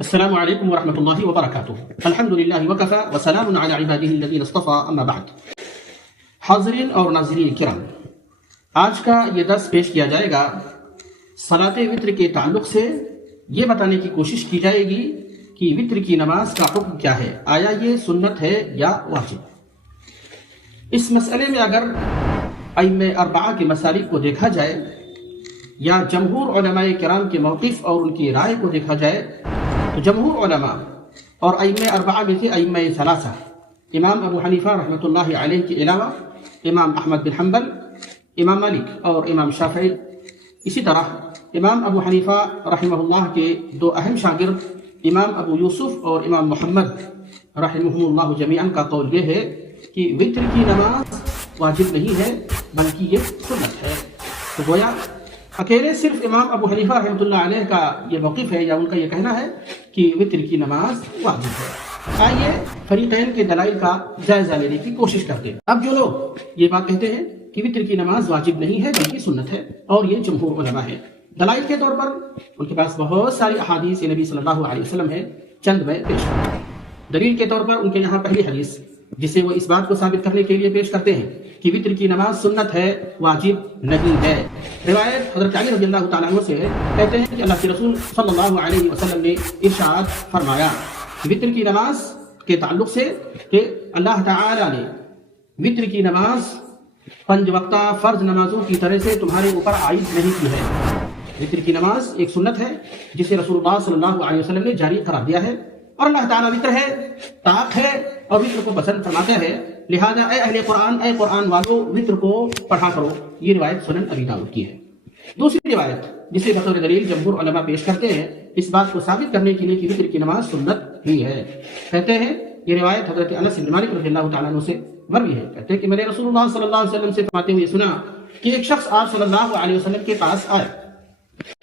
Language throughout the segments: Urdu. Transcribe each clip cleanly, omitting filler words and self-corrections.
السلام علیکم ورحمۃ اللہ وبرکاتہ۔ الحمد للہ وکفی وسلام علی عبادہ الذین اصطفی، اما بعد۔ حاضرین اور ناظرین کرام، آج کا یہ درس پیش کیا جائے گا صلاۃ وتر کے تعلق سے۔ یہ بتانے کی کوشش کی جائے گی کہ وتر کی نماز کا حکم کیا ہے، آیا یہ سنت ہے یا واجب۔ اس مسئلے میں اگر ائمہ اربعہ کے مسالک کو دیکھا جائے یا جمہور علماء کرام کے موقف اور ان کی رائے کو دیکھا جائے تو جمہور علماء اور ائمہ اربعہ میں سے ائمہ ثلاثہ، امام ابو حنیفہ رحمۃ اللہ علیہ کے علاوہ امام احمد بن حنبل، امام مالک اور امام شافعی، اسی طرح امام ابو حنیفہ رحمہ اللہ کے دو اہم شاگرد امام ابو یوسف اور امام محمد رحمہ اللہ جمیعاً کا قول یہ ہے کہ وتر کی نماز واجب نہیں ہے بلکہ یہ سنت ہے۔ تو گویا اکیلے صرف امام ابو حنیفہ رحمۃ اللہ علیہ کا یہ موقف ہے یا ان کا یہ کہنا ہے کہ وتر کی نماز واجب ہے۔ آئیے فریقین کے دلائل کا جائزہ لینے کی کوشش کرتے ہیں۔ اب جو لوگ یہ بات کہتے ہیں کہ وتر کی نماز واجب نہیں ہے بلکہ سنت ہے، اور یہ جمہور علماء ہے، دلائل کے طور پر ان کے پاس بہت ساری احادیث نبی صلی اللہ علیہ وسلم ہے، چند میں پیش کرتے ہیں۔ دلیل کے طور پر ان کے یہاں پہلی حدیث جسے وہ اس بات کو ثابت کرنے کے لیے پیش کرتے ہیں کہ وتر کی نماز سنت ہے، واجب نہیں ہے۔ روایت حضرت علی رضی اللہ تعالیٰ عنہ سے ہے، کہتے ہیں کہ اللہ کے رسول صلی اللہ علیہ وسلم نے ارشاد فرمایا وتر کی نماز کے تعلق سے کہ اللہ تعالیٰ نے وتر کی نماز 5 وقتہ فرض نمازوں کی طرح سے تمہارے اوپر عائد نہیں کی ہے۔ وتر کی نماز ایک سنت ہے جسے رسول اللہ صلی اللہ علیہ وسلم نے جاری قرار دیا ہے، اور اللہ تعالیٰ وتر ہے، طاق ہے اور وتر کو پسند فرماتا ہے، لہذا اے اہل قرآن، اے قرآن والو، وتر کو پڑھا کرو۔ یہ روایت سنن ابی داؤد کی ہے۔ دوسری روایت جسے بطور دلیل جمہور علماء پیش کرتے ہیں اس بات کو ثابت کرنے کے لیے کہ وتر کی نماز سنت ہی ہے، کہتے ہیں یہ روایت حضرت انس بن مالک رضی اللہ تعالیٰ عنہ سے مروی ہے، کہتے ہیں کہ میں نے رسول اللہ صلی اللہ علیہ وسلم سے فرماتے ہوئے سنا کہ ایک شخص آپ صلی اللہ علیہ وسلم کے پاس آیا،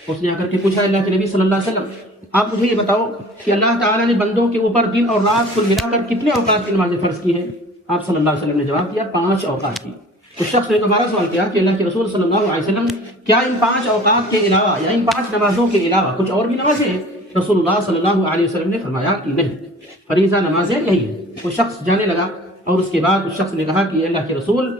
اس نے آ کر کے پوچھا اللہ کے نبی صلی اللہ علیہ وسلم آپ مجھے یہ بتاؤ کہ اللہ تعالیٰ نے بندوں کے اوپر دن اور رات کل ملا کر کتنے اوقات کی نمازیں فرض کی ہیں؟ آپ صلی اللہ علیہ وسلم نے جواب دیا 5 اوقات کی۔ اس شخص نے دوبارہ سوال کیا کہ اللہ کے رسول صلی اللہ علیہ وسلم کیا ان 5 اوقات کے علاوہ یا ان 5 نمازوں کے علاوہ کچھ اور بھی نمازیں ہیں؟ رسول اللہ صلی اللہ علیہ وسلم نے فرمایا کہ نہیں، فریضہ نمازیں یہی ہیں۔ وہ شخص جانے لگا اور اس کے بعد اس شخص نے کہا کہ اللہ کے رسول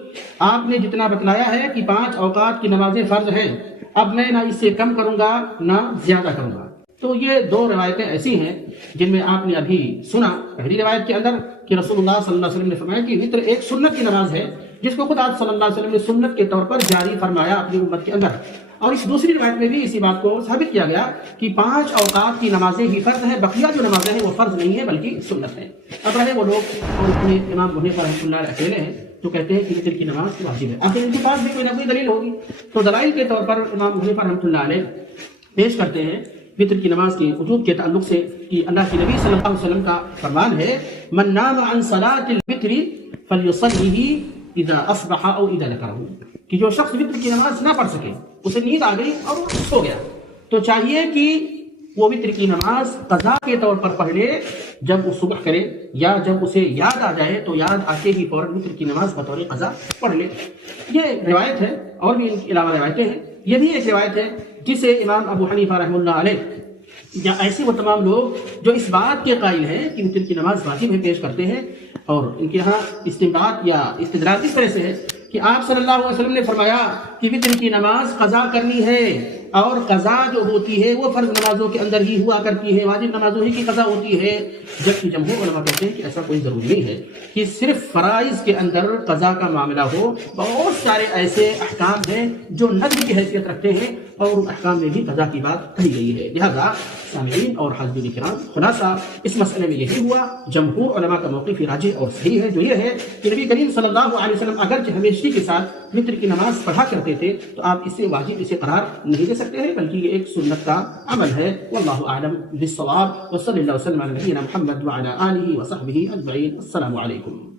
آپ نے جتنا بتلایا ہے کہ 5 اوقات کی نمازیں فرض ہیں، اب میں نہ اس سے کم کروں گا نہ زیادہ کروں گا۔ تو یہ 2 روایتیں ایسی ہیں جن میں آپ نے ابھی سنا پہلی روایت کے اندر کہ رسول اللہ صلی اللہ علیہ وسلم نے فرمایا کہ وتر ایک سنت کی نماز ہے جس کو خود آپ صلی اللہ علیہ وسلم نے سنت کے طور پر جاری فرمایا اپنی امت کے اندر، اور اس دوسری روایت میں بھی اسی بات کو ثابت کیا گیا کہ 5 اوقات کی نمازیں ہی فرض ہیں، بقیہ جو نمازیں ہیں وہ فرض نہیں ہیں بلکہ سنت ہیں۔ اب رہے وہ لوگ اور اس میں امام حنیفہ رحمۃ اللہ علیہ اکیلے ہیں تو کہتے ہیں کہ وتر کی نماز واجب ہے، آخر ان کے پاس بھی کوئی نہ کوئی دلیل ہوگی۔ تو دلائل کے طور پر امام حنیفہ رحمۃ اللہ علیہ پیش کرتے ہیں وتر کی نماز کے وجوب کے تعلق سے کہ اللہ کے نبی صلی اللہ علیہ وسلم کا فرمان ہے من نام عن صلاۃ الوتر فلیصلیہ اذا اصبح او اذا ذکرہ، کہ جو شخص وتر کی نماز نہ پڑھ سکے، اسے نیند آ گئی اور وہ سو گیا، تو چاہیے کہ وہ وتر کی نماز قضا کے طور پر پڑھ لے جب وہ صبح کرے، یا جب اسے یاد آ جائے تو یاد آتے ہی فوراً وتر کی نماز بطور قضا پڑھ لے۔ یہ روایت ہے، اور بھی ان کے علاوہ روایتیں ہیں۔ یہ بھی ایک روایت ہے جسے امام ابو حنیفہ رحمہ اللہ علیہ یا ایسے وہ تمام لوگ جو اس بات کے قائل ہیں کہ وتر کی نماز واجب ہے پیش کرتے ہیں، اور ان کے یہاں استنباط یا استدلال اس طرح سے ہے کہ آپ صلی اللہ علیہ وسلم نے فرمایا کہ وتر کی نماز قضا کرنی ہے، اور قضا جو ہوتی ہے وہ فرض نمازوں کے اندر ہی ہوا کرتی ہے، واجب نمازوں ہی کی قضا ہوتی ہے، جبکہ جمہور علماء کہتے ہیں کہ ایسا کوئی ضروری نہیں ہے کہ صرف فرائض کے اندر قضا کا معاملہ ہو، بہت سارے ایسے احکام ہیں جو نذر کی حیثیت رکھتے ہیں اور ان احکام میں بھی قضا کی بات کہی گئی ہے۔ لہذا سامعین اور حاضرین کرام، خلاصہ اس مسئلے میں یہی ہوا، جمہور علماء کا موقف راجح اور صحیح ہے، جو یہ ہے کہ نبی کریم صلی اللہ علیہ وسلم اگرچہ ہمیشگی کے ساتھ وتر کی نماز پڑھا کرتے تھے تو آپ اسے واجب اسے قرار نہیں دے سکتے ہیں، بلکہ یہ ایک سنت کا عمل ہے۔ واللہ اعلم بالصواب، وصلی اللہ وسلم علی نبینا محمد وعلی آلہ وصحبہ اجمعین۔ السلام علیکم۔